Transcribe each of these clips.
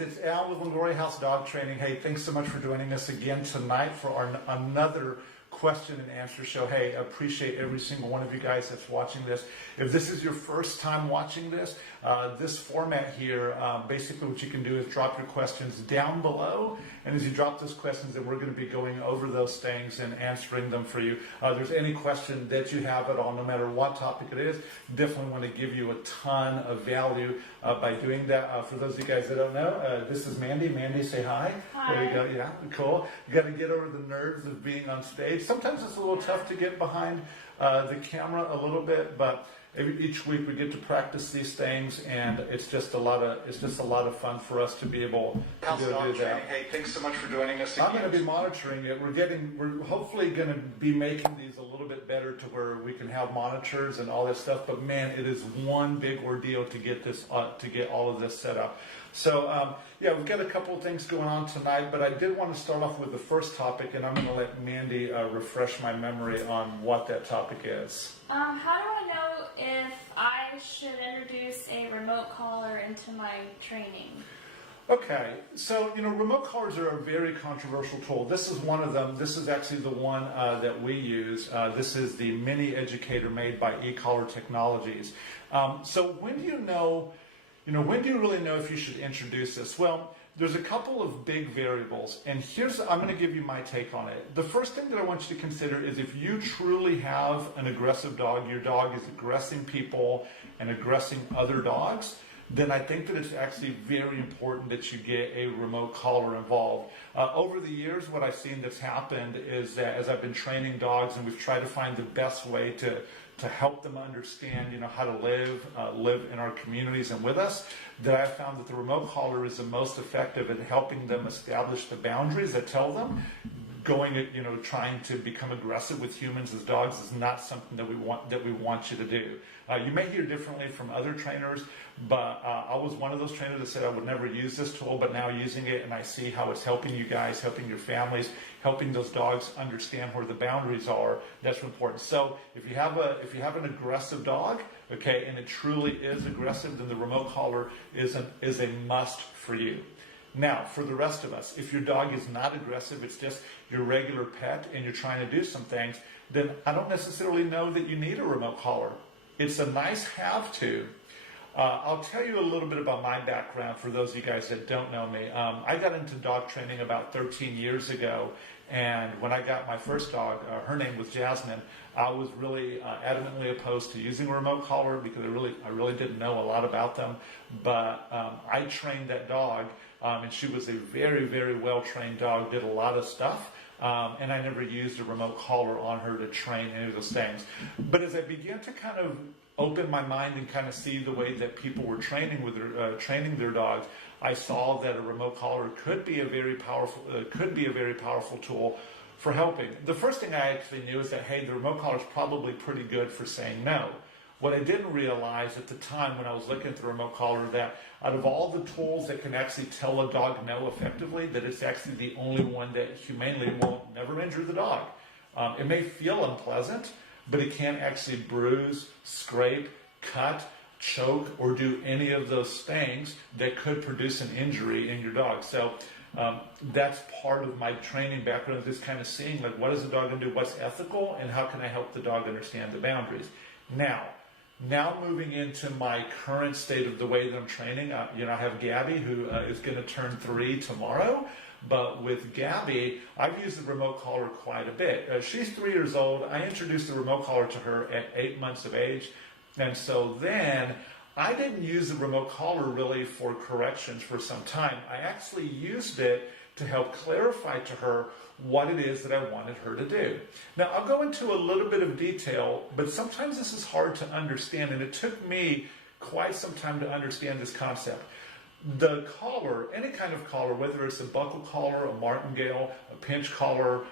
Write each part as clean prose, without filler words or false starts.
It's Al with Longoria House Dog Training. Hey, thanks so much for joining us again tonight for another question and answer show. Hey, I appreciate every single one of you guys that's watching this. If this is your first time watching this, this format here, basically what you can do is drop your questions down below, and as you drop those questions, then we're going to be going over those things and answering them for you. If there's any question that you have at all, no matter what topic it is, definitely want to give you a ton of value by doing that. For those of you guys that don't know, this is Mandy. Mandy, say hi. Hi. There you go. Yeah, cool. You got to get over the nerves of being on stage. Sometimes it's a little tough to get behind the camera a little bit, but each week we get to practice these things, and it's just a lot of fun for us to be able to do that. Hey, thanks so much for joining us again. I'm going to be monitoring it. We're hopefully going to be making these a little bit better to where we can have monitors and all this stuff. But man, it is one big ordeal to get this to get all of this set up. So yeah, we've got a couple of things going on tonight, but I did want to start off with the first topic, and I'm going to let Mandy refresh my memory on what that topic is. How do I know if I should introduce a remote collar into my training? Okay, so remote collars are a very controversial tool. This is one of them. This is actually the one that we use. This is the Mini Educator made by eCollar Technologies. So when do you know? When do you really know if you should introduce this? Well, there's a couple of big variables, and I'm going to give you my take on it. The first thing that I want you to consider is if you truly have an aggressive dog, your dog is aggressing people and aggressing other dogs, then I think that it's actually very important that you get a remote collar involved. Over the years, what I've seen that's happened is that as I've been training dogs and we've tried to find the best way to help them understand, how to live in our communities and with us, that I found that the remote collar is the most effective at helping them establish the boundaries that tell them trying to become aggressive with humans as dogs is not something that we want you to do. You may hear differently from other trainers, but I was one of those trainers that said I would never use this tool, but now using it and I see how it's helping you guys, helping your families, helping those dogs understand where the boundaries are. That's important. So if you have an aggressive dog, okay, and it truly is aggressive, then the remote collar is a must for you. Now, for the rest of us, if your dog is not aggressive, it's just your regular pet and you're trying to do some things, then I don't necessarily know that you need a remote collar. It's a nice have to. I'll tell you a little bit about my background for those of you guys that don't know me. I got into dog training about 13 years ago, and when I got my first dog, her name was Jasmine, I was really adamantly opposed to using a remote collar because I really didn't know a lot about them. But I trained that dog, and she was a very, very well-trained dog, did a lot of stuff. And I never used a remote collar on her to train any of those things. But as I began to kind of open my mind and kind of see the way that people were training their dogs, I saw that a remote collar could be a very powerful tool for helping. The first thing I actually knew is that, hey, the remote collar is probably pretty good for saying no. What I didn't realize at the time when I was looking at the remote collar, that out of all the tools that can actually tell a dog no effectively, that it's actually the only one that humanely will never injure the dog. It may feel unpleasant, but it can't actually bruise, scrape, cut, choke, or do any of those things that could produce an injury in your dog. So that's part of my training background, is kind of seeing like what is the dog going to do, what's ethical, and how can I help the dog understand the boundaries. Now moving into my current state of the way that I'm training, I have Gabby, who is going to turn 3 tomorrow. But with Gabby, I've used the remote collar quite a bit. She's 3 years old. I introduced the remote collar to her at 8 months of age. And so then I didn't use the remote collar really for corrections for some time. I actually used it to help clarify to her what it is that I wanted her to do. Now, I'll go into a little bit of detail, but sometimes this is hard to understand, and it took me quite some time to understand this concept. The collar, any kind of collar, whether it's a buckle collar, a martingale, a pinch collar,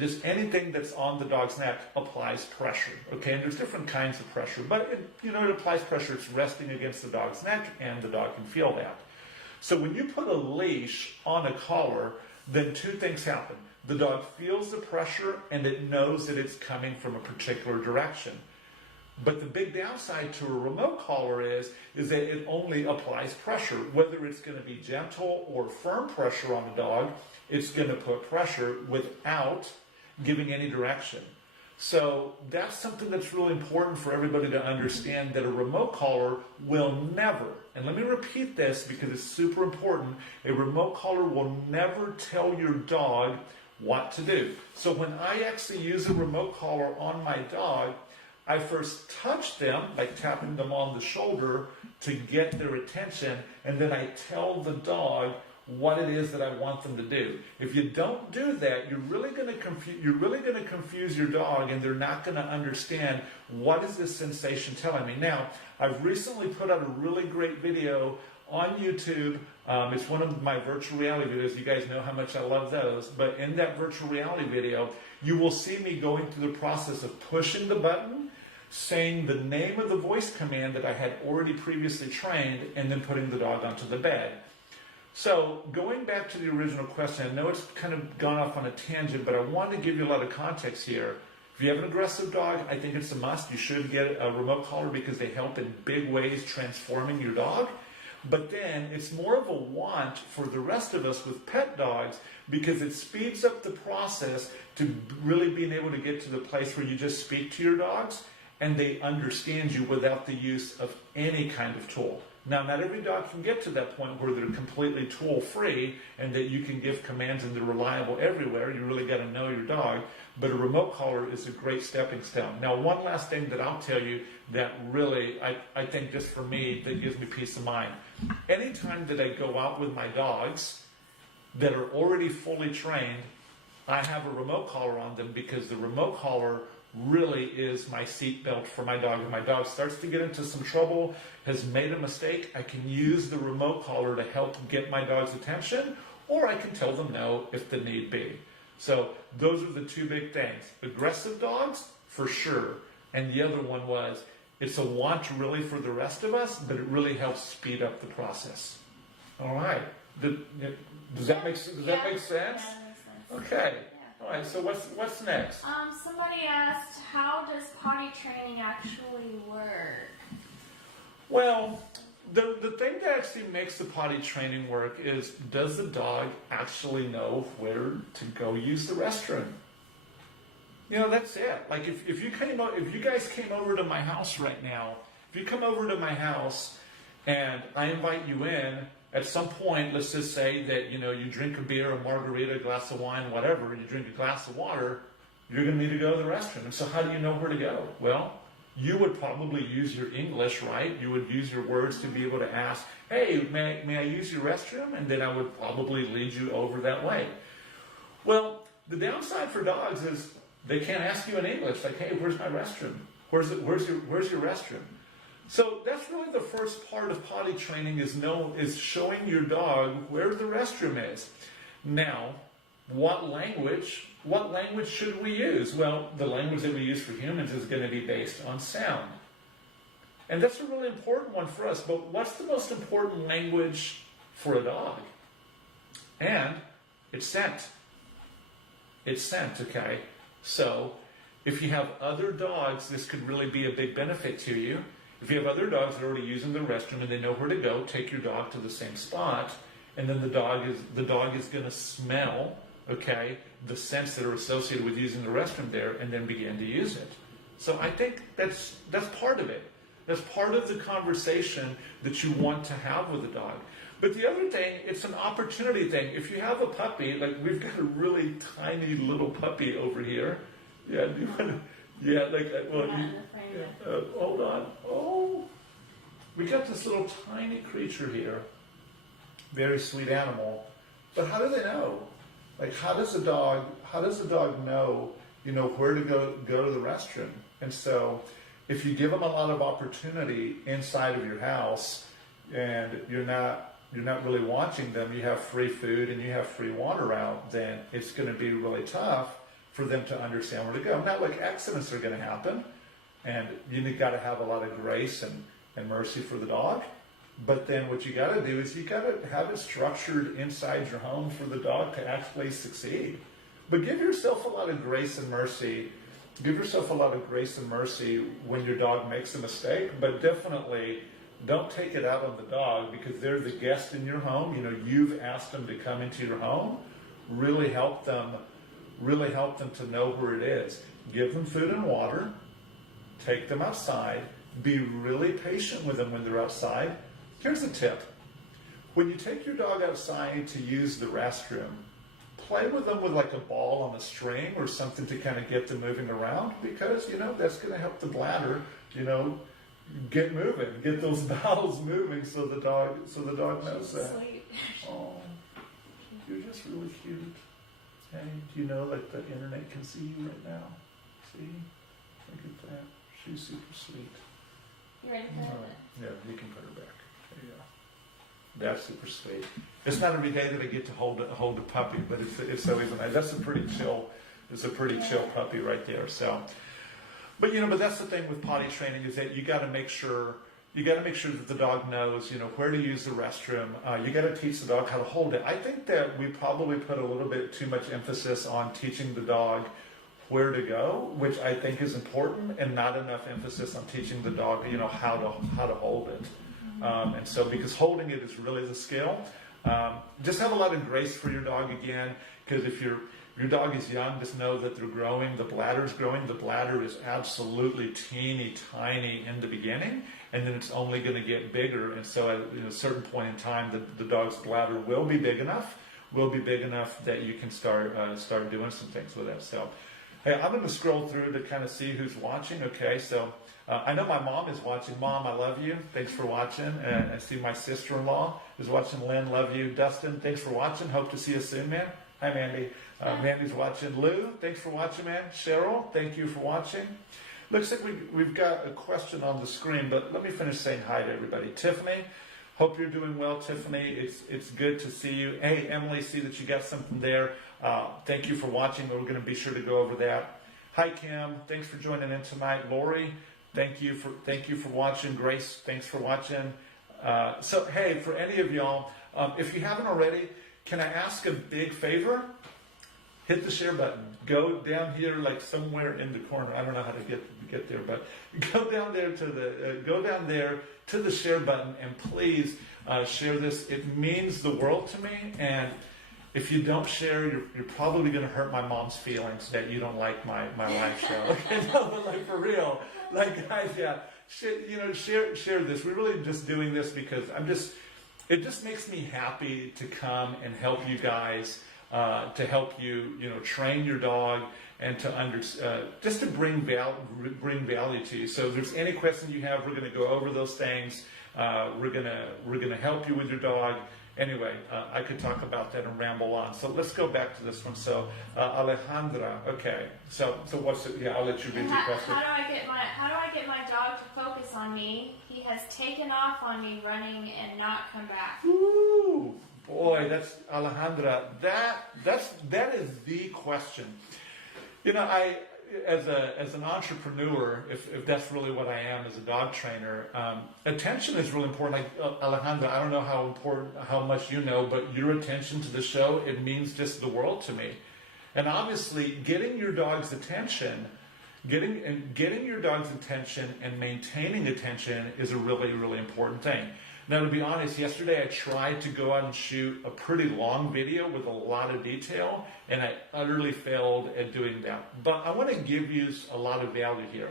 just anything that's on the dog's neck applies pressure, okay? And there's different kinds of pressure, but it applies pressure. It's resting against the dog's neck, and the dog can feel that. So when you put a leash on a collar, then two things happen. The dog feels the pressure, and it knows that it's coming from a particular direction. But the big downside to a remote collar is that it only applies pressure. Whether it's going to be gentle or firm pressure on the dog, it's going to put pressure without giving any direction. So that's something that's really important for everybody to understand, that a remote collar will never, and let me repeat this because it's super important, a remote collar will never tell your dog what to do. So when I actually use a remote collar on my dog, I first touch them, like tapping them on the shoulder to get their attention, and then I tell the dog what it is that I want them to do. If you don't do that, you're really going to confuse your dog, and they're not going to understand what is this sensation telling me. Now, I've recently put out a really great video on YouTube. It's one of my virtual reality videos. You guys know how much I love those. But in that virtual reality video, you will see me going through the process of pushing the button, saying the name of the voice command that I had already previously trained, and then putting the dog onto the bed. So going back to the original question, I know it's kind of gone off on a tangent, but I want to give you a lot of context here. If you have an aggressive dog, I think it's a must. You should get a remote collar because they help in big ways transforming your dog. But then it's more of a want for the rest of us with pet dogs, because it speeds up the process to really being able to get to the place where you just speak to your dogs and they understand you without the use of any kind of tool. Now, not every dog can get to that point where they're completely tool-free and that you can give commands and they're reliable everywhere. You really got to know your dog. But a remote collar is a great stepping stone. Now, one last thing that I'll tell you that really, I think just for me, that gives me peace of mind. Anytime that I go out with my dogs that are already fully trained, I have a remote collar on them, because the remote collar really is my seat belt for my dog. If my dog starts to get into some trouble, has made a mistake, I can use the remote collar to help get my dog's attention, or I can tell them no if the need be. So those are the two big things. Aggressive dogs, for sure. And the other one was, it's a want really for the rest of us, but it really helps speed up the process. All right. Does that make sense? Yeah, that makes sense. Okay. All right, so what's next? Somebody asked, how does potty training actually work? Well, the thing that actually makes the potty training work is, does the dog actually know where to go use the restroom? You know, that's it. Like if you guys came over to my house right now, if you come over to my house and I invite you in, at some point, let's just say that, you drink a beer, a margarita, a glass of wine, whatever, you drink a glass of water, you're going to need to go to the restroom. And so how do you know where to go? Well, you would probably use your English, right? You would use your words to be able to ask, hey, may I use your restroom? And then I would probably lead you over that way. Well, the downside for dogs is they can't ask you in English, like, hey, where's my restroom? Where's your restroom? So that's really the first part of potty training, is showing your dog where the restroom is. Now, what language should we use? Well, the language that we use for humans is going to be based on sound. And that's a really important one for us. But what's the most important language for a dog? And it's scent. It's scent, okay? So if you have other dogs, this could really be a big benefit to you. If you have other dogs that are already using the restroom and they know where to go, take your dog to the same spot, and then the dog is going to smell, okay, the scents that are associated with using the restroom there, and then begin to use it. So I think that's part of it. That's part of the conversation that you want to have with the dog. But the other thing, it's an opportunity thing. If you have a puppy, like we've got a really tiny little puppy over here. Yeah, do you want to? Yeah, like, well, hold on. Oh, we got this little tiny creature here. Very sweet animal. But how do they know? Like, how does a dog know, where to go to the restroom? And so, if you give them a lot of opportunity inside of your house, and you're not really watching them, you have free food and you have free water out, then it's going to be really tough for them to understand where to go. Not like accidents are going to happen, and you got to have a lot of grace and mercy for the dog. But then what you got to do is you got to have it structured inside your home for the dog to actually succeed. But give yourself a lot of grace and mercy give yourself a lot of grace and mercy when your dog makes a mistake, but definitely don't take it out on the dog because they're the guest in your home. You know, you've asked them to come into your home. Really help them to know where it is. Give them food and water. Take them outside. Be really patient with them when they're outside. Here's a tip. When you take your dog outside to use the restroom, play with them with like a ball on a string or something to kind of get them moving around because, you know, that's going to help the bladder, you know, get moving, get those bowels moving so the dog knows that. Oh, you're just really cute. Hey, do you know that the internet can see you right now? See? Look at that. She's super sweet. You ready for All it? right. Yeah, you can put her back. There you go. That's super sweet. It's not every day that I get to hold a puppy, but it's always nice. That's a pretty chill. It's a pretty chill puppy right there. So, but you know, but that's the thing with potty training is that you got to make sure that the dog knows, you know, where to use the restroom. You got to teach the dog how to hold it. I think that we probably put a little bit too much emphasis on teaching the dog where to go, which I think is important, and not enough emphasis on teaching the dog, you know, how to hold it. And so, because holding it is really the skill. Just have a lot of grace for your dog again, because if your dog is young, just know that they're growing. The bladder's growing. The bladder is absolutely teeny tiny in the beginning, and then it's only going to get bigger. And so, at a certain point in time, the dog's bladder will be big enough that you can start doing some things with it. So, hey, I'm going to scroll through to kind of see who's watching. Okay, so. I know my mom is watching. Mom, I love you. Thanks for watching. I see my sister-in-law is watching. Lynn, love you. Dustin, thanks for watching. Hope to see you soon, man. Hi, Mandy. Mandy's watching. Lou, thanks for watching, man. Cheryl, thank you for watching. Looks like we've got a question on the screen, but let me finish saying hi to everybody. Tiffany, hope you're doing well, Tiffany. It's good to see you. Hey, Emily, see that you got something there. Thank you for watching. We're going to be sure to go over that. Hi, Kim. Thanks for joining in tonight. Lori, thank you for watching. Grace, thanks for watching. So, hey, for any of y'all, if you haven't already, can I ask a big favor? Hit the share button. Go down here, like somewhere in the corner. I don't know how to get there, but go down there to the share button, and please share this. It means the world to me. And if you don't share, you're probably going to hurt my mom's feelings that you don't like my live show. Okay, no, but like for real, like guys, yeah, share this. We're really just doing this because it just makes me happy to come and help you guys, to help you, train your dog and to just to bring value to you. So if there's any question you have, we're going to go over those things. We're gonna help you with your dog. Anyway, I could talk about that and ramble on. So let's go back to this one. So Alejandra, okay. So what's it? Yeah, I'll let you read the question. How do I get my dog to focus on me? He has taken off on me running and not come back. Ooh, boy, that's Alejandra. That is the question. As an entrepreneur, if that's really what I am as a dog trainer, attention is really important. Like Alejandra, I don't know how much you know, but your attention to the show, it means just the world to me. And obviously, getting your dog's attention, getting your dog's attention and maintaining attention is a really, really important thing. Now, to be honest, yesterday I tried to go out and shoot a pretty long video with a lot of detail, and I utterly failed at doing that. But I want to give you a lot of value here.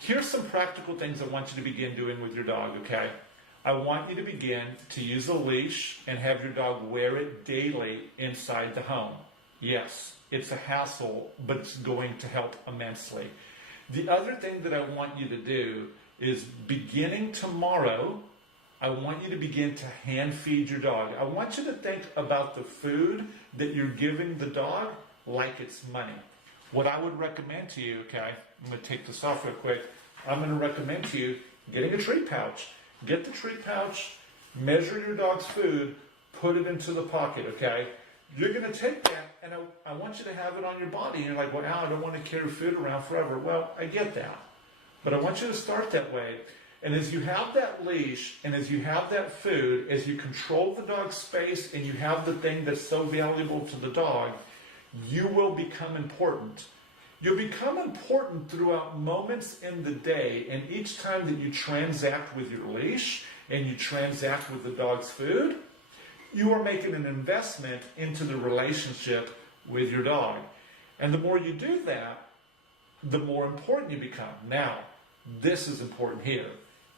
Here's some practical things I want you to begin doing with your dog, okay? I want you to begin to use a leash and have your dog wear it daily inside the home. Yes, it's a hassle, but it's going to help immensely. The other thing that I want you to do is beginning tomorrow, I want you to begin to hand feed your dog. I want you to think about the food that you're giving the dog like it's money. What I would recommend to you, okay, I'm going to take this off real quick. I'm going to recommend to you getting a treat pouch. Get the treat pouch, measure your dog's food, put it into the pocket, okay? You're going to take that, and I want you to have it on your body. And you're like, well, Al, I don't want to carry food around forever. Well, I get that. But I want you to start that way. And as you have that leash, and as you have that food, as you control the dog's space, and you have the thing that's so valuable to the dog, you will become important. You'll become important throughout moments in the day, and each time that you transact with your leash and you transact with the dog's food, you are making an investment into the relationship with your dog. And the more you do that, the more important you become. Now, this is important here.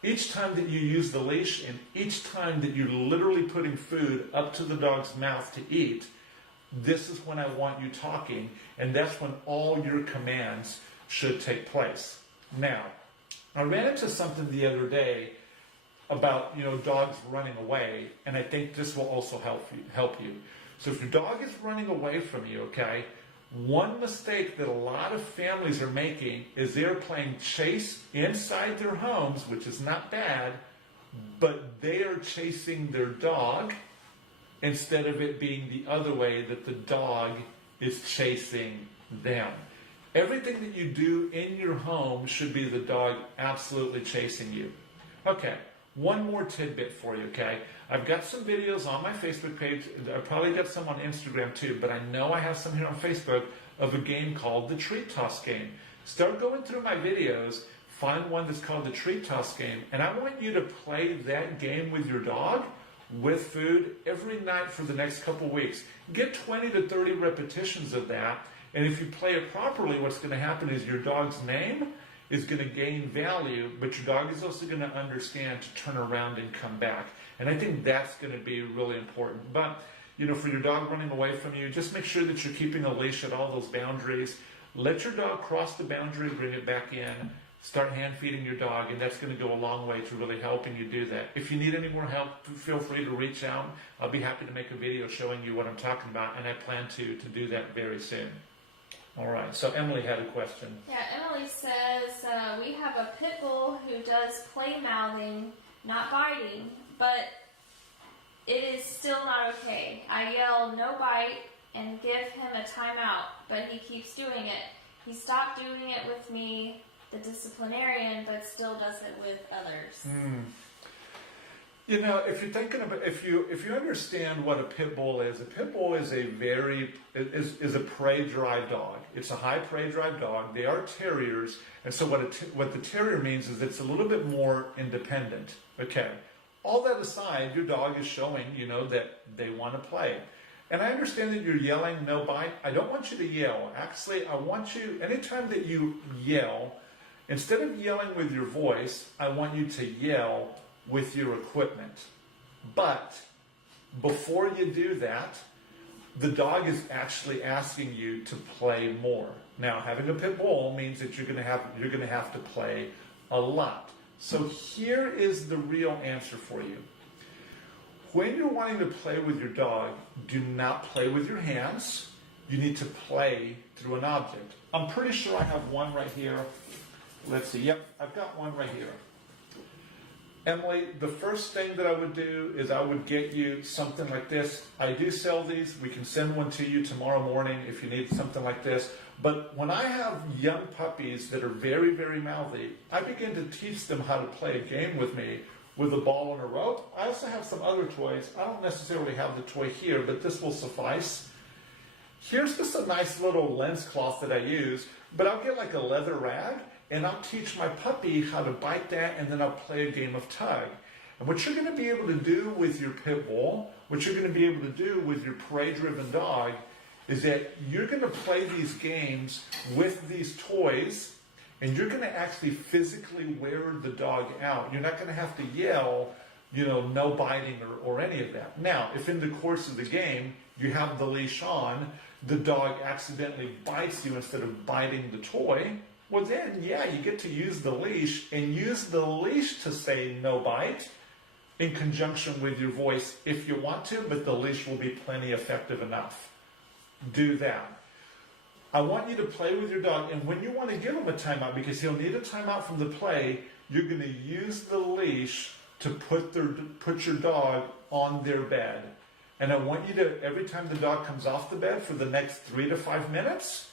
Each time that you use the leash and each time that you're literally putting food up to the dog's mouth to eat, this is when I want you talking, and that's when all your commands should take place. Now, I ran into something the other day about dogs running away, and I think this will also help you. So if your dog is running away from you, okay, one mistake that a lot of families are making is they're playing chase inside their homes, which is not bad, but they are chasing their dog instead of it being the other way, that the dog is chasing them. Everything that you do in your home should be the dog absolutely chasing you. Okay, one more tidbit for you, okay? I've got some videos on my Facebook page. I probably got some on Instagram too, but I know I have some here on Facebook of a game called the treat toss game. Start going through my videos, find one that's called the treat toss game, and I want you to play that game with your dog with food every night for the next couple weeks. Get 20 to 30 repetitions of that, and if you play it properly, what's going to happen is your dog's name is going to gain value, but your dog is also going to understand to turn around and come back. And I think that's going to be really important. But, for your dog running away from you, just make sure that you're keeping a leash at all those boundaries. Let your dog cross the boundary, bring it back in. Start hand feeding your dog, and that's going to go a long way to really helping you do that. If you need any more help, feel free to reach out. I'll be happy to make a video showing you what I'm talking about, and I plan to do that very soon. All right, so Emily had a question. Yeah, Emily says, we have a pit bull who does play mouthing, not biting, but it is still not okay. I yell, no bite, and give him a timeout, but he keeps doing it. He stopped doing it with me, the disciplinarian, but still does it with others. If you're thinking about, if you understand what a pit bull is a prey drive dog. It's a high prey drive dog. They are terriers, and so what the terrier means is it's a little bit more independent. Okay. All that aside, your dog is showing, that they want to play. And I understand that you're yelling, no bite. I don't want you to yell. Actually, I want you, anytime that you yell, instead of yelling with your voice, I want you to yell with your equipment. But before you do that, the dog is actually asking you to play more. Now, having a pit bull means that you're going to have to play a lot. So here is the real answer for you. When you're wanting to play with your dog, do not play with your hands. You need to play through an object. I'm pretty sure I have one right here. Let's see. Yep, I've got one right here. Emily, the first thing that I would do is I would get you something like this. I do sell these. We can send one to you tomorrow morning if you need something like this. But when I have young puppies that are very, very mouthy, I begin to teach them how to play a game with me with a ball and a rope. I also have some other toys. I don't necessarily have the toy here, but this will suffice. Here's just a nice little lens cloth that I use, but I'll get like a leather rag, and I'll teach my puppy how to bite that, and then I'll play a game of tug. And what you're going to be able to do with your pit bull, what you're going to be able to do with your prey-driven dog, is that you're going to play these games with these toys, and you're going to actually physically wear the dog out. You're not going to have to yell, no biting or any of that. Now, if in the course of the game you have the leash on, the dog accidentally bites you instead of biting the toy, well then, yeah, you get to use the leash, and use the leash to say no bite in conjunction with your voice if you want to, but the leash will be plenty effective enough. Do that. I want you to play with your dog, and when you want to give him a timeout, because he'll need a timeout from the play, you're going to use the leash to put your dog on their bed. And I want you to, every time the dog comes off the bed for the next 3 to 5 minutes,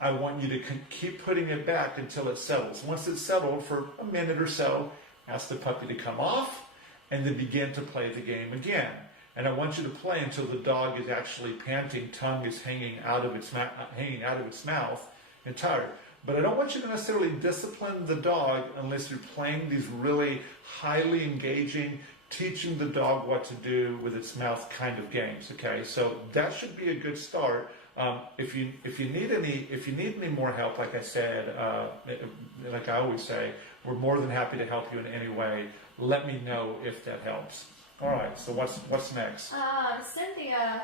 I want you to keep putting it back until it settles. Once it's settled for a minute or so, ask the puppy to come off and then begin to play the game again. And I want you to play until the dog is actually panting, tongue is hanging out of its mouth, and tired. But I don't want you to necessarily discipline the dog unless you're playing these really highly engaging, teaching the dog what to do with its mouth kind of games. Okay, so that should be a good start. If you need any more help, like I said, like I always say, we're more than happy to help you in any way. Let me know if that helps. All right. So what's next? Cynthia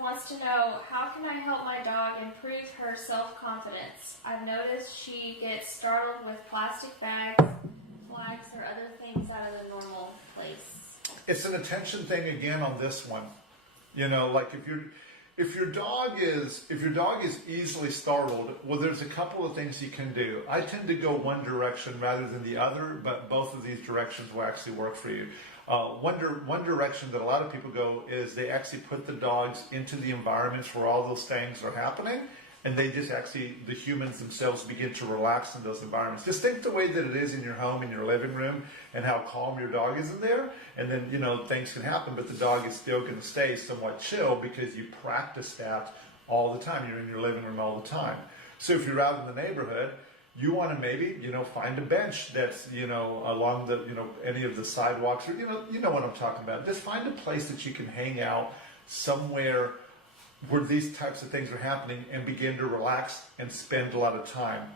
wants to know, how can I help my dog improve her self-confidence? I've noticed she gets startled with plastic bags, flags, or other things out of the normal place. It's an attention thing again on this one. You know, like if your dog is easily startled, well, there's a couple of things you can do. I tend to go one direction rather than the other, but both of these directions will actually work for you. One direction that a lot of people go is they actually put the dogs into the environments where all those things are happening, and they just actually, the humans themselves begin to relax in those environments. Just think the way that it is in your home, in your living room, and how calm your dog is in there. And then, you know, things can happen, but the dog is still going to stay somewhat chill because you practice that all the time. You're in your living room all the time. So if you're out in the neighborhood, you want to maybe, you know, find a bench that's, you know, along the, you know, any of the sidewalks, or, you know what I'm talking about. Just find a place that you can hang out somewhere where these types of things are happening and begin to relax and spend a lot of time.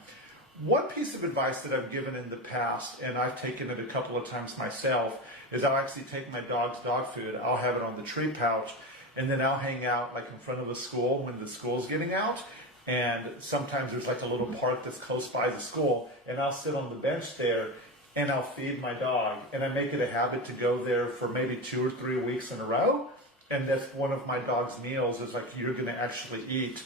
One piece of advice that I've given in the past, and I've taken it a couple of times myself, is I'll actually take my dog's dog food, I'll have it on the tree pouch, and then I'll hang out like in front of the school when the school's getting out. And sometimes there's like a little park that's close by the school, and I'll sit on the bench there and I'll feed my dog. And I make it a habit to go there for maybe 2 or 3 weeks in a row. And that's one of my dog's meals, is like, you're going to actually eat,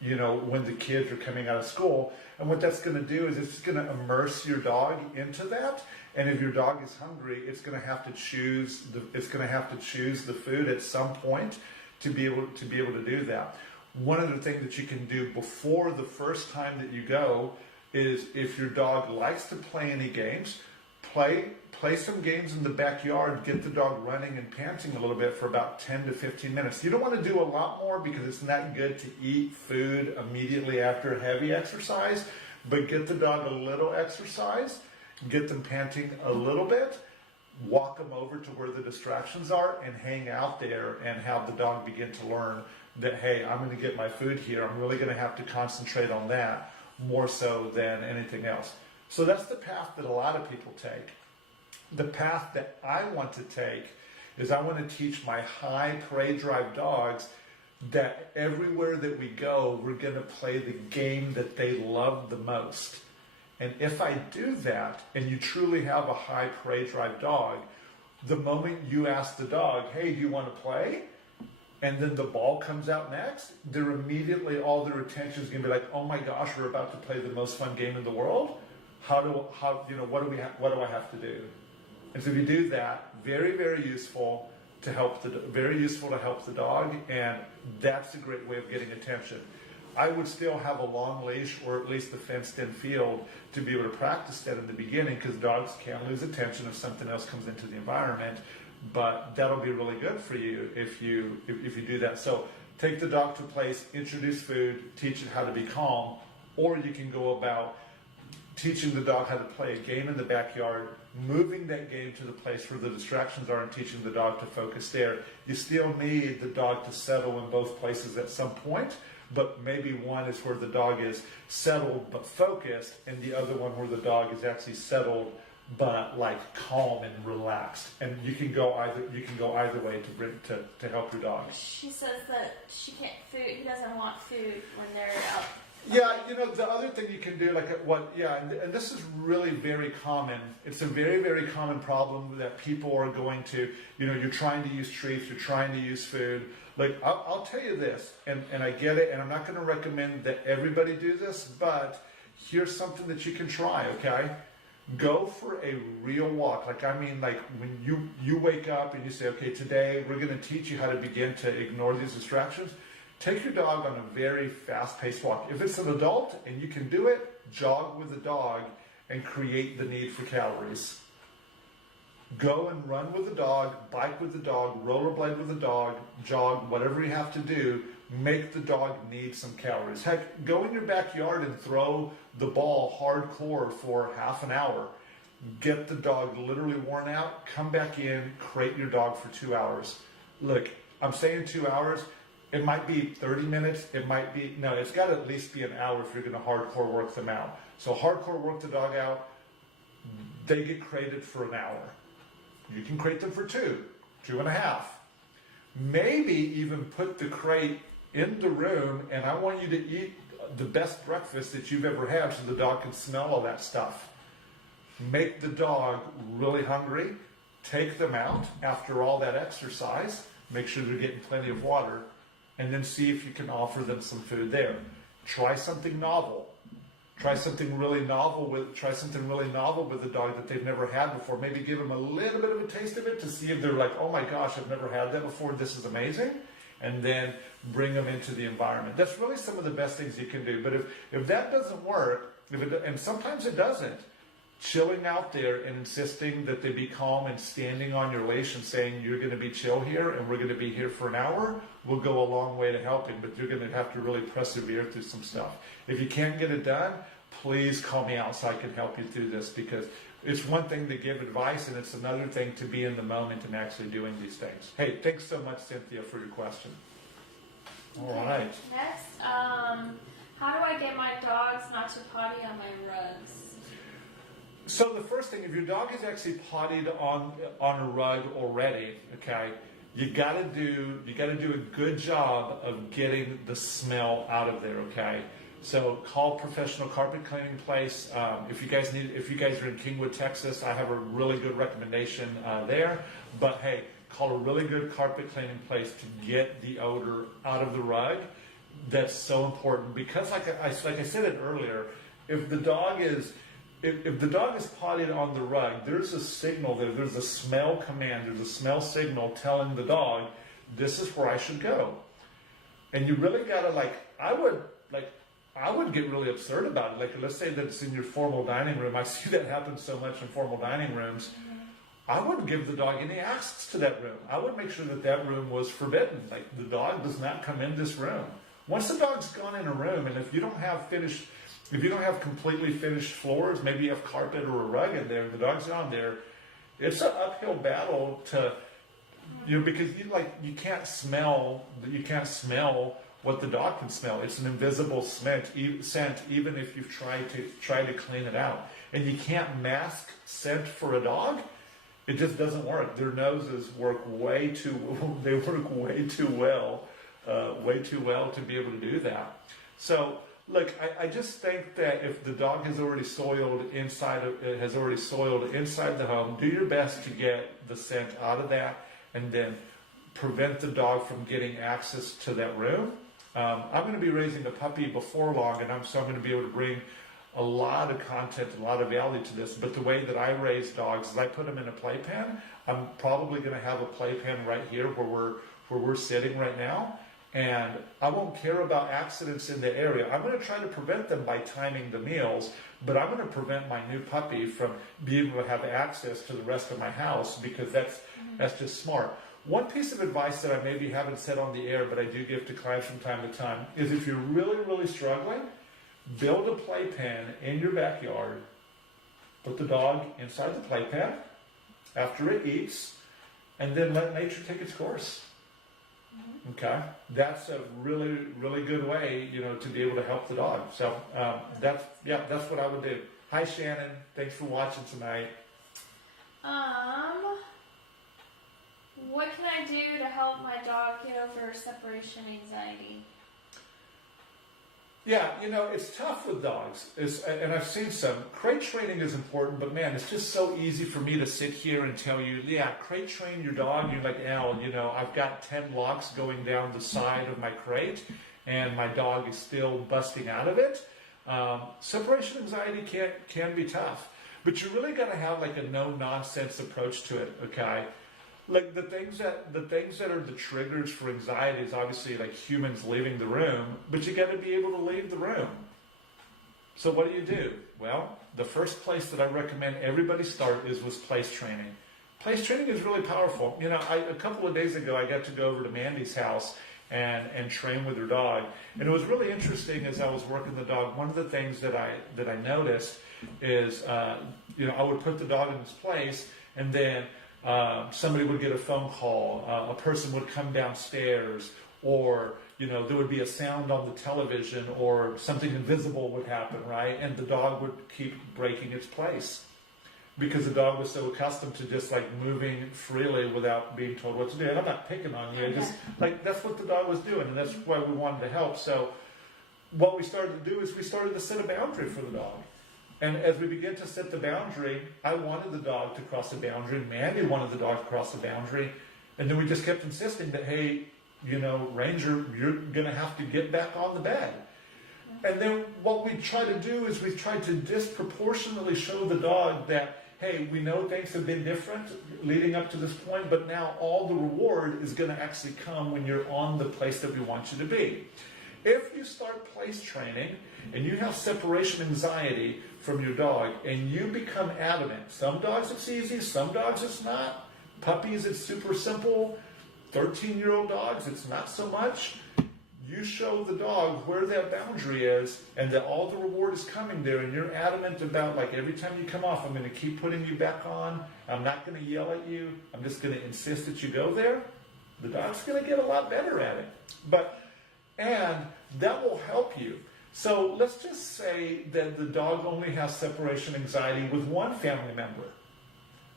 you know, when the kids are coming out of school. And what that's going to do is it's going to immerse your dog into that. And if your dog is hungry, it's going to have to choose the food at some point to be able to do that. One of the things that you can do before the first time that you go is, if your dog likes to play any games, play some games in the backyard, get the dog running and panting a little bit for about 10 to 15 minutes. You don't want to do a lot more because it's not good to eat food immediately after heavy exercise, but get the dog a little exercise, get them panting a little bit, walk them over to where the distractions are and hang out there and have the dog begin to learn that, hey, I'm going to get my food here. I'm really going to have to concentrate on that more so than anything else. So that's the path that a lot of people take. The path that I want to take is I want to teach my high prey drive dogs that everywhere that we go, we're going to play the game that they love the most. And if I do that, and you truly have a high prey drive dog, the moment you ask the dog, hey, do you want to play? And then the ball comes out next, they're immediately, all their attention is going to be like, oh my gosh, we're about to play the most fun game in the world. What do I have to do? And so if you do that, very, very useful to help the dog, and that's a great way of getting attention. I would still have a long leash, or at least a fenced-in field, to be able to practice that in the beginning, because dogs can lose attention if something else comes into the environment. But that'll be really good for you if you do that. So take the dog to a place, introduce food, teach it how to be calm, or you can go about teaching the dog how to play a game in the backyard, moving that game to the place where the distractions are and teaching the dog to focus there. You still need the dog to settle in both places at some point, but maybe one is where the dog is settled but focused, and the other one where the dog is actually settled but like calm and relaxed. And you can go either way to help your dog. She says that he doesn't want food when they're out. Yeah, you know, the other thing you can do, and this is really very common. It's a very, very common problem that people are going to, you know, you're trying to use treats, you're trying to use food. Like, I'll tell you this, and I get it, and I'm not going to recommend that everybody do this, but here's something that you can try, okay? Go for a real walk. Like when you wake up and you say, okay, today we're going to teach you how to begin to ignore these distractions. Take your dog on a very fast-paced walk. If it's an adult and you can do it, jog with the dog and create the need for calories. Go and run with the dog, bike with the dog, rollerblade with the dog, jog, whatever you have to do. Make the dog need some calories. Heck, go in your backyard and throw the ball hardcore for half an hour. Get the dog literally worn out, come back in, crate your dog for 2 hours. Look, I'm saying 2 hours. It might be 30 minutes. It might be, no, it's got to at least be an hour if you're going to hardcore work them out. So hardcore work the dog out, they get crated for an hour. You can crate them for 2.5. Maybe even put the crate in the room, and I want you to eat the best breakfast that you've ever had so the dog can smell all that stuff. Make the dog really hungry, take them out after all that exercise, make sure they're getting plenty of water, and then see if you can offer them some food there. Try something novel. Try something really novel with the dog that they've never had before. Maybe give them a little bit of a taste of it to see if they're like, oh my gosh, I've never had that before. This is amazing. And then bring them into the environment. That's really some of the best things you can do. But if that doesn't work, and sometimes it doesn't, chilling out there and insisting that they be calm and standing on your leash and saying you're going to be chill here and we're going to be here for an hour will go a long way to helping, but you're going to have to really persevere through some stuff. If you can't get it done, please call me out so I can help you through this, because it's one thing to give advice and it's another thing to be in the moment and actually doing these things. Hey, thanks so much, Cynthia, for your question. All right. Next, how do I get my dogs not to potty on my rugs? So the first thing, if your dog is actually pottied on a rug already, okay, you gotta do a good job of getting the smell out of there, okay. So call professional carpet cleaning place. If you guys are in Kingwood, Texas, I have a really good recommendation there. But hey, call a really good carpet cleaning place to get the odor out of the rug. That's so important, because like I said it earlier, if the dog is potted on the rug, there's a signal there. There's a smell command. There's a smell signal telling the dog, this is where I should go. And you really gotta I would get really absurd about it. Like, let's say that it's in your formal dining room. I see that happen so much in formal dining rooms. I wouldn't give the dog any access to that room. I would make sure that room was forbidden. Like, the dog does not come in this room. Once the dog's gone in a room, and if you don't have completely finished floors, maybe you have carpet or a rug in there, and the dog's on there, it's an uphill battle to, because you can't smell what the dog can smell. It's an invisible scent, even if you've tried to clean it out. And you can't mask scent for a dog. It just doesn't work. Their noses work way too well to be able to do that. So look, I just think that if the dog has already soiled inside the home, do your best to get the scent out of that, and then prevent the dog from getting access to that room. I'm going to be raising a puppy before long, and so I'm going to be able to bring a lot of content, a lot of value to this. But the way that I raise dogs is I put them in a playpen. I'm probably going to have a playpen right here where we're sitting right now. And I won't care about accidents in the area. I'm going to try to prevent them by timing the meals, but I'm going to prevent my new puppy from being able to have access to the rest of my house, because that's just smart. One piece of advice that I maybe haven't said on the air, but I do give to clients from time to time, is if you're really, really struggling, build a playpen in your backyard, put the dog inside the playpen after it eats, and then let nature take its course. Okay, that's a really, really good way, to be able to help the dog. So that's what I would do. Hi, Shannon. Thanks for watching tonight. What can I do to help my dog get over separation anxiety? Yeah, it's tough with dogs. And I've seen some. Crate training is important, but man, it's just so easy for me to sit here and tell you, yeah, crate train your dog. You're like, Al, I've got 10 locks going down the side of my crate, and my dog is still busting out of it. Separation anxiety can be tough, but you really got to have like a no-nonsense approach to it, okay? Like the things that are the triggers for anxiety is obviously like humans leaving the room, but you got to be able to leave the room. So what do? Well, the first place that I recommend everybody start is with place training. place training is really powerful. You know, a couple of days ago, I got to go over to Mandy's house and train with her dog. And it was really interesting as I was working the dog. One of the things that I noticed is, you know, I would put the dog in its place, and then somebody would get a phone call, a person would come downstairs, or, you know, there would be a sound on the television, or something invisible would happen, right? And the dog would keep breaking its place, because the dog was so accustomed to just like moving freely without being told what to do. And I'm not picking on you, just like that's what the dog was doing, and that's why we wanted to help. So what we started to do is we started to set a boundary for the dog. And as we began to set the boundary, I wanted the dog to cross the boundary, Mandy wanted the dog to cross the boundary, and then we just kept insisting that, hey, you know, Ranger, you're going to have to get back on the bed. And then what we try to do is we try to disproportionately show the dog that, hey, we know things have been different leading up to this point, but now all the reward is going to actually come when you're on the place that we want you to be. If you start place training and you have separation anxiety from your dog and you become adamant, some dogs it's easy, some dogs it's not. Puppies it's super simple. 13-year-old dogs it's not so much. You show the dog where that boundary is and that all the reward is coming there, and you're adamant about, like, every time you come off, I'm going to keep putting you back on. I'm not going to yell at you. I'm just going to insist that you go there. The dog's going to get a lot better at it. And that will help you. So let's just say that the dog only has separation anxiety with one family member.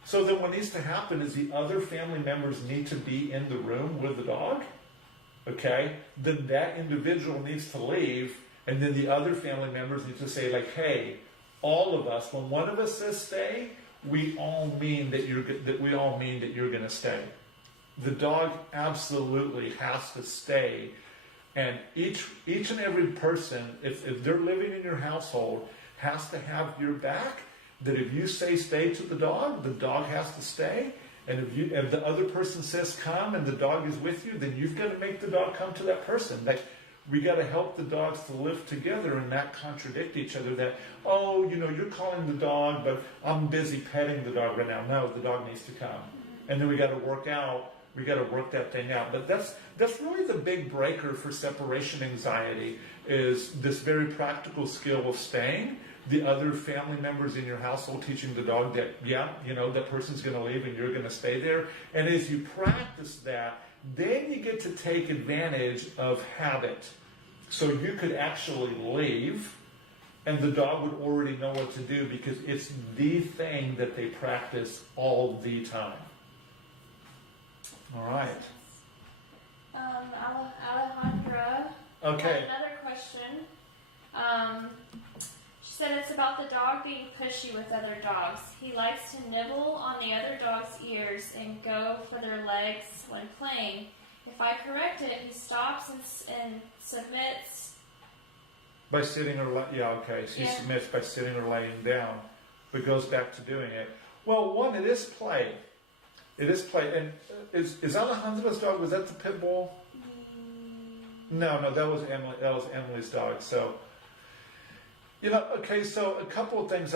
So then what needs to happen is the other family members need to be in the room with the dog. Okay, then that individual needs to leave, and then the other family members need to say, like, hey, all of us, when one of us says stay, we all mean that you're going to stay. The dog absolutely has to stay, and each and every person, if they're living in your household, has to have your back. That if you say stay to the dog has to stay. And if the other person says come and the dog is with you, then you've got to make the dog come to that person. Like, we got to help the dogs to live together and not contradict each other. That, oh, you know, you're calling the dog, but I'm busy petting the dog right now. No, the dog needs to come. And then we got to work that thing out. But that's really the big breaker for separation anxiety, is this very practical skill of staying. The other family members in your household teaching the dog that, yeah, you know, that person's going to leave and you're going to stay there. And as you practice that, then you get to take advantage of habit. So you could actually leave and the dog would already know what to do, because it's the thing that they practice all the time. All right. Alejandra. Okay. Another question. She said it's about the dog being pushy with other dogs. He likes to nibble on the other dog's ears and go for their legs when playing. If I correct it, he stops and submits. By sitting or She submits by sitting or laying down, but goes back to doing it. Well, one, it is play. It is play. And is Alejandra's dog, was that the pit bull? No, that was Emily. That was Emily's dog. So, you know, okay. So a couple of things.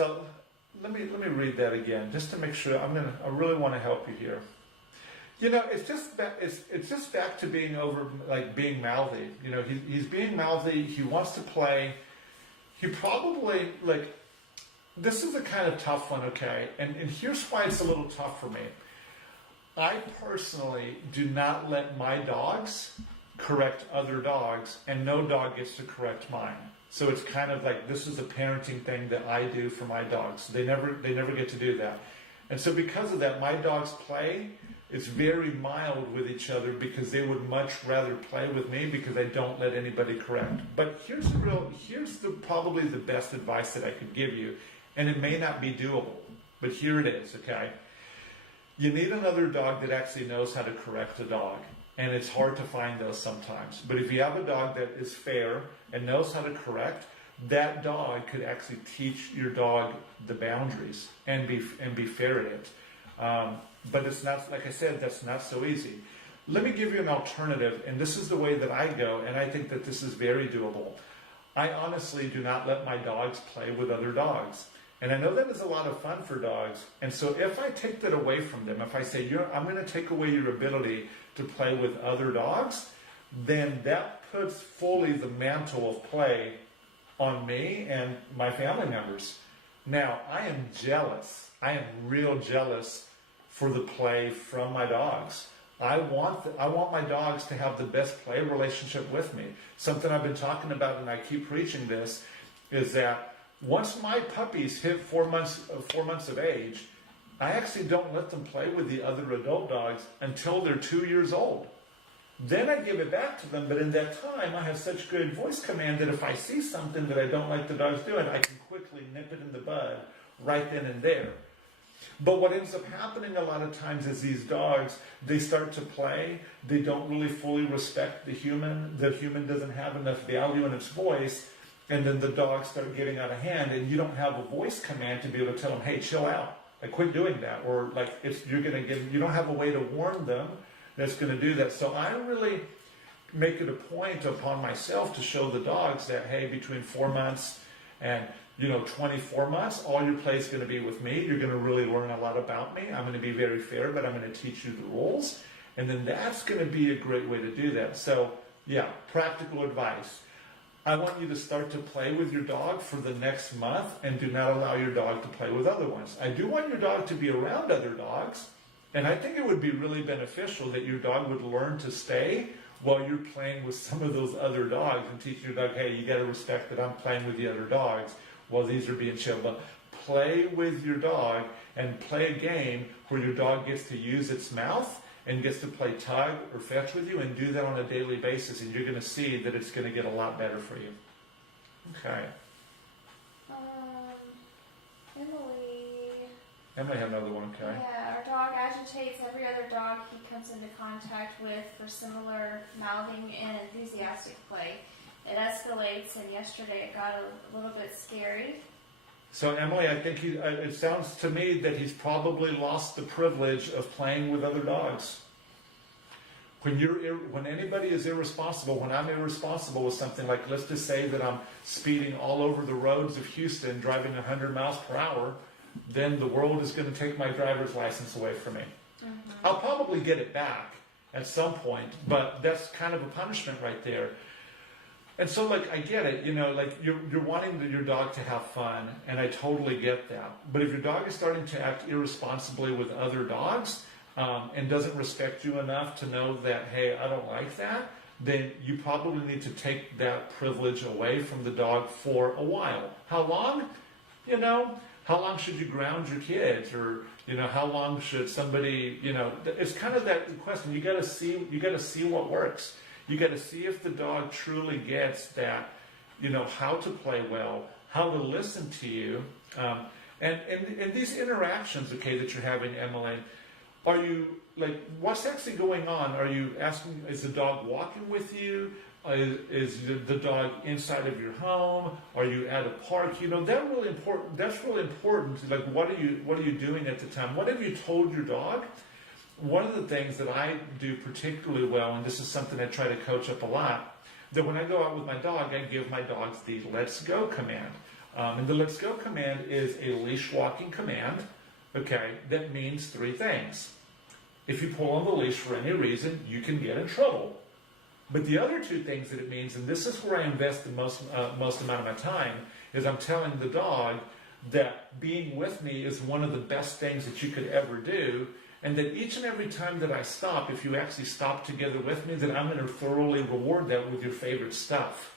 Let me read that again, just to make sure. I really want to help you here. You know, it's just back to being being mouthy. You know, he's being mouthy. He wants to play. He probably, this is a kind of tough one, okay? And here's why it's a little tough for me. I personally do not let my dogs correct other dogs, and no dog gets to correct mine. So it's kind of like, this is a parenting thing that I do for my dogs. They never get to do that. And so because of that, my dogs play. It's very mild with each other because they would much rather play with me because I don't let anybody correct. But here's probably the best advice that I could give you, and it may not be doable, but here it is, okay? You need another dog that actually knows how to correct a dog, and it's hard to find those sometimes. But if you have a dog that is fair and knows how to correct, that dog could actually teach your dog the boundaries and be fair at it. But it's not, like I said, that's not so easy. Let me give you an alternative, and this is the way that I go, and I think that this is very doable. I honestly do not let my dogs play with other dogs. And I know that is a lot of fun for dogs. And so if I take that away from them, if I say, I'm going to take away your ability to play with other dogs, then that puts fully the mantle of play on me and my family members. Now, I am jealous. I am real jealous for the play from my dogs. I want my dogs to have the best play relationship with me. Something I've been talking about, and I keep preaching this, is that once my puppies hit 4 months of age, I actually don't let them play with the other adult dogs until they're 2 years old. Then I give it back to them, but in that time, I have such good voice command that if I see something that I don't like the dogs doing, I can quickly nip it in the bud right then and there. But what ends up happening a lot of times is these dogs, they start to play, they don't really fully respect the human doesn't have enough value in its voice, and then the dogs start getting out of hand, and you don't have a voice command to be able to tell them, hey, chill out, like quit doing that, or like you don't have a way to warn them that's going to do that. So I really make it a point upon myself to show the dogs that, hey, between 4 months and 24 months, all your play is going to be with me. You're going to really learn a lot about me. I'm going to be very fair, but I'm going to teach you the rules. And then that's going to be a great way to do that. So, yeah, practical advice. I want you to start to play with your dog for the next month and do not allow your dog to play with other ones. I do want your dog to be around other dogs, and I think it would be really beneficial that your dog would learn to stay while you're playing with some of those other dogs and teach your dog, hey, you got to respect that I'm playing with the other dogs while these are being chilled. But play with your dog and play a game where your dog gets to use its mouth and gets to play tug or fetch with you, and do that on a daily basis, and you're going to see that it's going to get a lot better for you. Okay. Emily had another one, okay. Yeah, our dog agitates every other dog he comes into contact with for similar mouthing and enthusiastic play. It escalates, and yesterday it got a little bit scary. So Emily, I think it sounds to me that he's probably lost the privilege of playing with other dogs. When anybody is irresponsible, when I'm irresponsible with something, like let's just say that I'm speeding all over the roads of Houston, driving 100 miles per hour, then the world is going to take my driver's license away from me. Mm-hmm. I'll probably get it back at some point, but that's kind of a punishment right there. And so, I get it, you're wanting your dog to have fun, and I totally get that. But if your dog is starting to act irresponsibly with other dogs and doesn't respect you enough to know that, hey, I don't like that, then you probably need to take that privilege away from the dog for a while. How long? How long should you ground your kids, or how long should somebody? It's kind of that question. You got to see what works. You got to see if the dog truly gets that, how to play well, how to listen to you, and these interactions, okay, that you're having, Emily. Are you what's actually going on? Are you asking? Is the dog walking with you? Is the dog inside of your home? Are you at a park? That's really important. That's really important. What are you doing at the time? What have you told your dog? One of the things that I do particularly well, and this is something I try to coach up a lot, that when I go out with my dog, I give my dogs the let's go command. And the let's go command is a leash walking command, okay, that means 3 things. If you pull on the leash for any reason, you can get in trouble. But the other 2 things that it means, and this is where I invest the most amount of my time, is I'm telling the dog that being with me is one of the best things that you could ever do, and that each and every time that I stop, if you actually stop together with me, then I'm going to thoroughly reward that with your favorite stuff.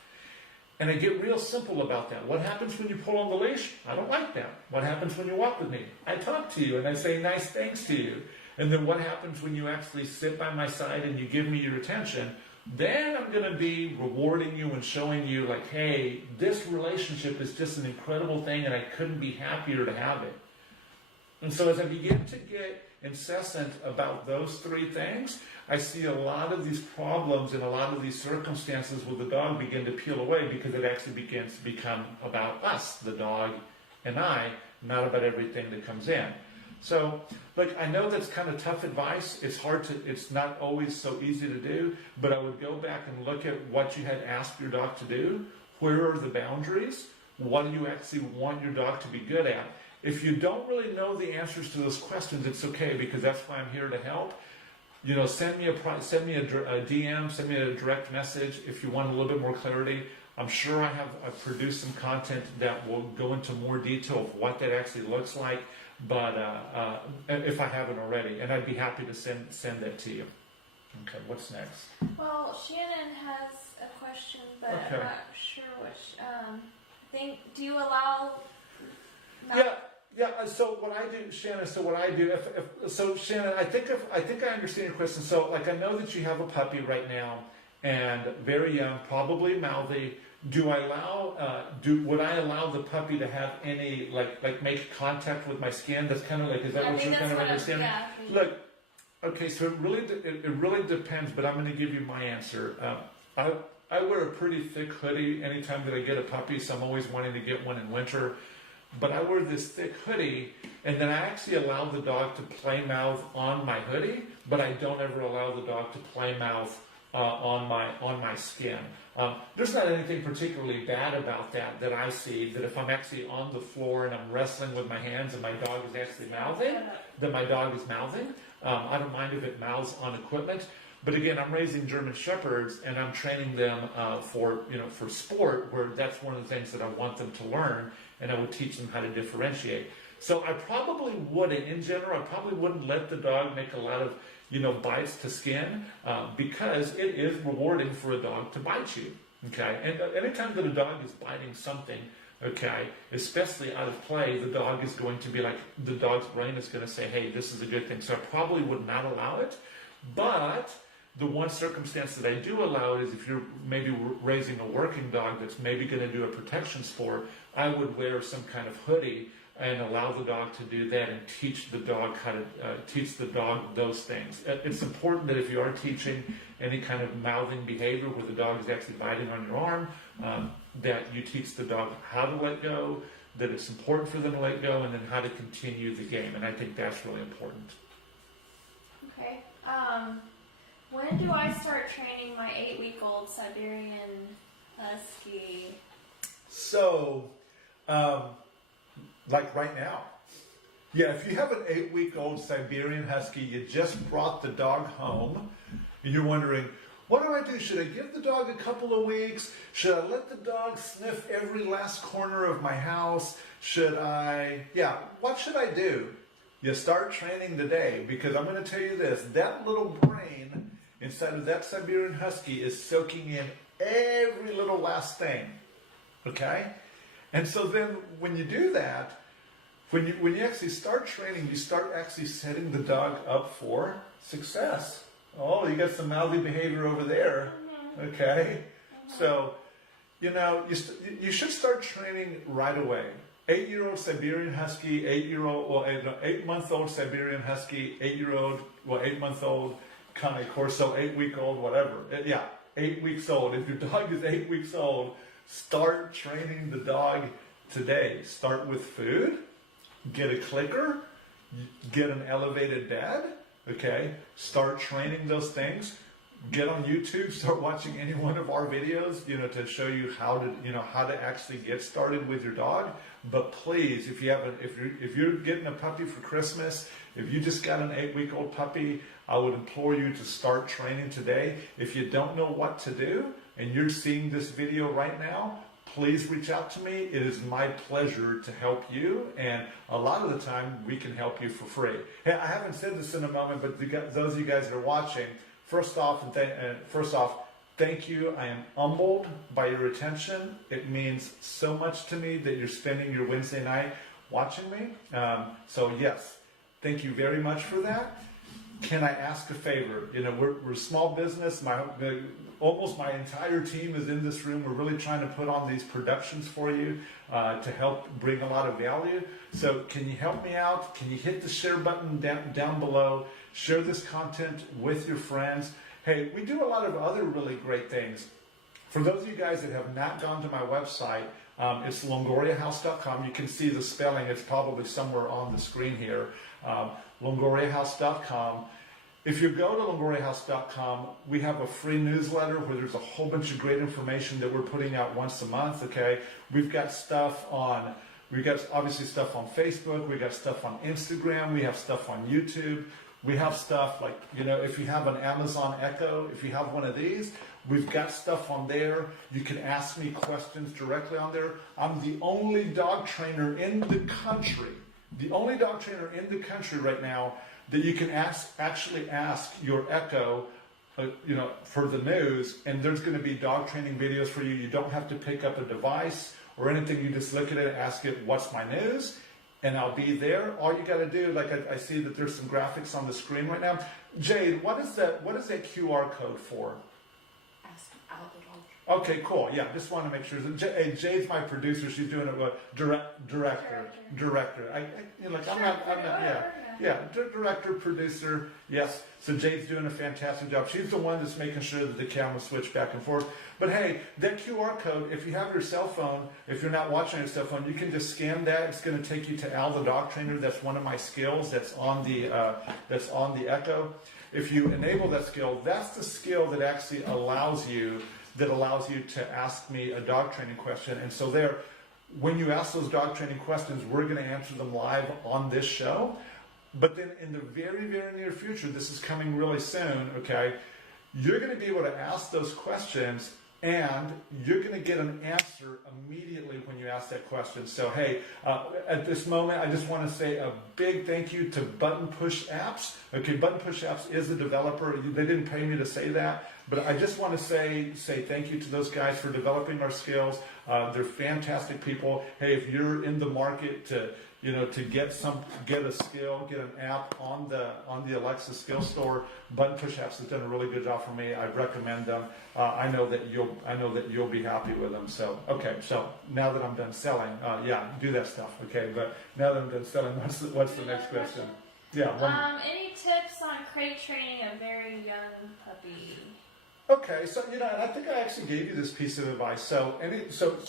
And I get real simple about that. What happens when you pull on the leash? I don't like that. What happens when you walk with me? I talk to you and I say nice things to you. And then what happens when you actually sit by my side and you give me your attention? Then I'm going to be rewarding you and showing you hey, this relationship is just an incredible thing and I couldn't be happier to have it. And so as I begin to get incessant about those 3 things, I see a lot of these problems and a lot of these circumstances with the dog begin to peel away, because it actually begins to become about us, the dog and I, not about everything that comes in. So, I know that's kind of tough advice. It's not always so easy to do, but I would go back and look at what you had asked your dog to do. Where are the boundaries? what do you actually want your dog to be good at? If you don't really know the answers to those questions, it's okay, because that's why I'm here to help. Send me a DM, send me a direct message if you want a little bit more clarity. I'm sure I've produced some content that will go into more detail of what that actually looks like, but if I haven't already, and I'd be happy to send that to you. Okay, what's next? Well, Shannon has a question, but Okay. I'm not sure which. Do you allow? Yeah. So what I do, Shannon. Shannon, I think I understand your question. So, like, I know that you have a puppy right now, and very young, probably mouthy. Would I allow the puppy to have any like make contact with my skin? That's kind of like, is that what you're kind of understanding? Look, okay, so it really depends, but I'm going to give you my answer. I wear a pretty thick hoodie anytime that I get a puppy, so I'm always wanting to get one in winter. But I wear this thick hoodie, and then I actually allow the dog to play mouth on my hoodie, but I don't ever allow the dog to play mouth on my skin. There's not anything particularly bad about that I see, that if I'm actually on the floor and I'm wrestling with my hands and my dog is actually mouthing, then my dog is mouthing. I don't mind if it mouths on equipment. But again, I'm raising German Shepherds, and I'm training them for sport, where that's one of the things that I want them to learn, and I would teach them how to differentiate. So I probably wouldn't, in general, I probably wouldn't let the dog make a lot of bites to skin, because it is rewarding for a dog to bite you. Okay, and anytime that a dog is biting something, okay, especially out of play, the dog is going to be like, the dog's brain is going to say, hey, this is a good thing. So I probably would not allow it, but the one circumstance that I do allow it is if you're maybe raising a working dog that's maybe going to do a protection sport, I would wear some kind of hoodie and allow the dog to do that and teach the dog how to teach the dog those things. It's important that if you are teaching any kind of mouthing behavior where the dog is actually biting on your arm, that you teach the dog how to let go, that it's important for them to let go, and then how to continue the game. And I think that's really important. Okay. When do I start training my 8-week-old Siberian Husky? So, like right now. Yeah, if you have an 8-week-old Siberian Husky, you just brought the dog home, and you're wondering, what do I do? Should I give the dog a couple of weeks? Should I let the dog sniff every last corner of my house? What should I do? You start training today, because I'm going to tell you this, that little brain inside of that Siberian Husky is soaking in every little last thing, okay? And so then when you do that, when you actually start training, you start actually setting the dog up for success. Oh, you got some mouthy behavior over there, okay? So, you should start training right away. 8-year-old Siberian Husky, 8-month-old Siberian Husky, 8-month-old Cane Corso, 8-week-old, whatever. 8 weeks old. If your dog is 8 weeks old, start training the dog today. Start with food, get a clicker, get an elevated bed, okay? Start training those things. Get on YouTube, start watching any one of our videos, to show you how to actually get started with your dog. But please, if you're getting a puppy for Christmas, if you just got an 8-week-old puppy, I would implore you to start training today. If you don't know what to do and you're seeing this video right now, please reach out to me. It is my pleasure to help you, and a lot of the time we can help you for free. Hey, I haven't said this in a moment, but those of you guys that are watching, First off, thank you. I am humbled by your attention. It means so much to me that you're spending your Wednesday night watching me. So yes, thank you very much for that. Can I ask a favor? We're a small business. Almost my entire team is in this room. We're really trying to put on these productions for you to help bring a lot of value. So can you help me out? Can you hit the share button down below? Share this content with your friends. Hey, we do a lot of other really great things. For those of you guys that have not gone to my website, it's longoriahouse.com. You can see the spelling. It's probably somewhere on the screen here. Longoriahouse.com. If you go to longoriahouse.com, we have a free newsletter where there's a whole bunch of great information that we're putting out once a month, okay? We've got obviously stuff on Facebook, we got stuff on Instagram, we have stuff on YouTube, we have stuff like, if you have an Amazon Echo, if you have one of these, we've got stuff on there. You can ask me questions directly on there. I'm the only dog trainer in the country right now that you can actually ask your Echo, for the news, and there's going to be dog training videos for you. You don't have to pick up a device or anything. You just look at it, ask it, what's my news? And I'll be there. All you got to do, like I see that there's some graphics on the screen right now. Jade, what is that QR code for? Ask out the dog. Okay, cool. Yeah, just want to make sure. Jade's my producer. She's doing it with director. Director, producer. Yes. So Jade's doing a fantastic job. She's the one that's making sure that the camera switch back and forth. But hey, that QR code, if you have your cell phone, if you're not watching your cell phone, you can just scan that. It's going to take you to Al the dog trainer. That's one of my skills. That's on the Echo. If you enable that skill, that's the skill that actually allows you to ask me a dog training question. And so when you ask those dog training questions, we're going to answer them live on this show. But then in the very, very near future, this is coming really soon, okay, you're going to be able to ask those questions and you're going to get an answer immediately when you ask that question. So, hey, at this moment, I just want to say a big thank you to Button Push Apps. Okay, Button Push Apps is a developer. They didn't pay me to say that, but I just want to say thank you to those guys for developing our skills. They're fantastic people. Hey, if you're in the market to get a skill, get an app on the Alexa skill store, Button Push Apps has done a really good job for me. I recommend them. I know that you'll be happy with them. So okay, so now that I'm done selling, do that stuff. Okay, but now that I'm done selling, what's the next question? Yeah. Any tips on crate training a very young puppy? Okay, so and I think I actually gave you this piece of advice. So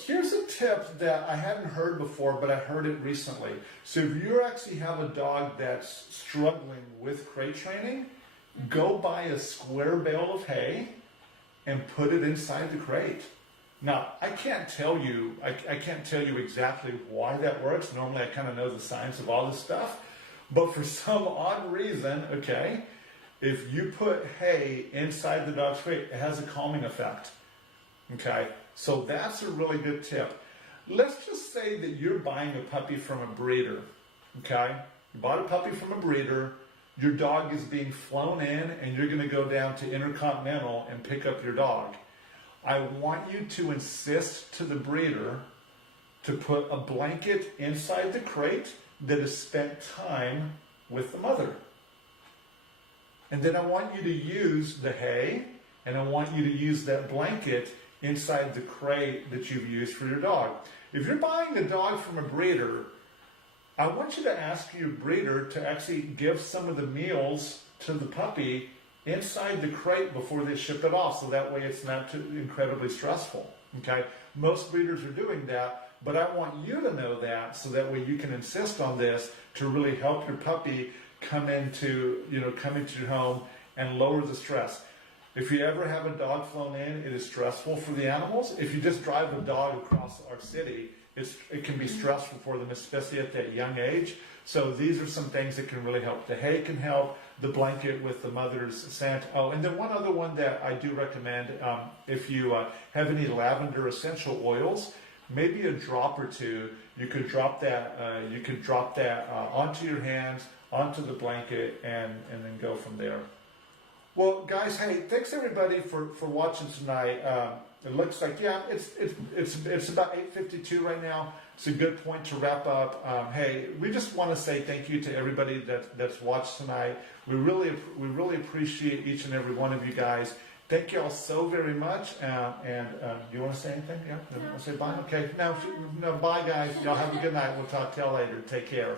here's a tip that I hadn't heard before, but I heard it recently. So if you actually have a dog that's struggling with crate training, go buy a square bale of hay and put it inside the crate. Now, I can't tell you exactly why that works. Normally, I kind of know the science of all this stuff, but for some odd reason, okay, if you put hay inside the dog's crate, it has a calming effect. Okay, so that's a really good tip. Let's just say that you're buying a puppy from a breeder. Okay, you bought a puppy from a breeder. Your dog is being flown in, and you're going to go down to Intercontinental and pick up your dog. I want you to insist to the breeder to put a blanket inside the crate that has spent time with the mother. And then I want you to use the hay, and I want you to use that blanket inside the crate that you've used for your dog. If you're buying a dog from a breeder, I want you to ask your breeder to actually give some of the meals to the puppy inside the crate before they ship it off, so that way it's not too incredibly stressful. Okay? Most breeders are doing that, but I want you to know that, so that way you can insist on this to really help your puppy come into your home and lower the stress. If you ever have a dog flown in, it is stressful for the animals. If you just drive a dog across our city, it can be stressful for them, especially at that young age. So these are some things that can really help. The hay can help, the blanket with the mother's scent. Oh, and then one other one that I do recommend, if you have any lavender essential oils, maybe a drop or two, you could drop that onto your hands, onto the blanket, and then go from there. Well, guys, hey, thanks everybody for watching tonight. It looks like it's about 8:52 right now. It's a good point to wrap up. Hey, we just want to say thank you to everybody that's watched tonight. We really appreciate each and every one of you guys. Thank you all so very much. And do you want to say anything? Yeah, you want to say bye? Okay. No, bye, guys. Y'all have a good night. We'll talk to y'all later. Take care.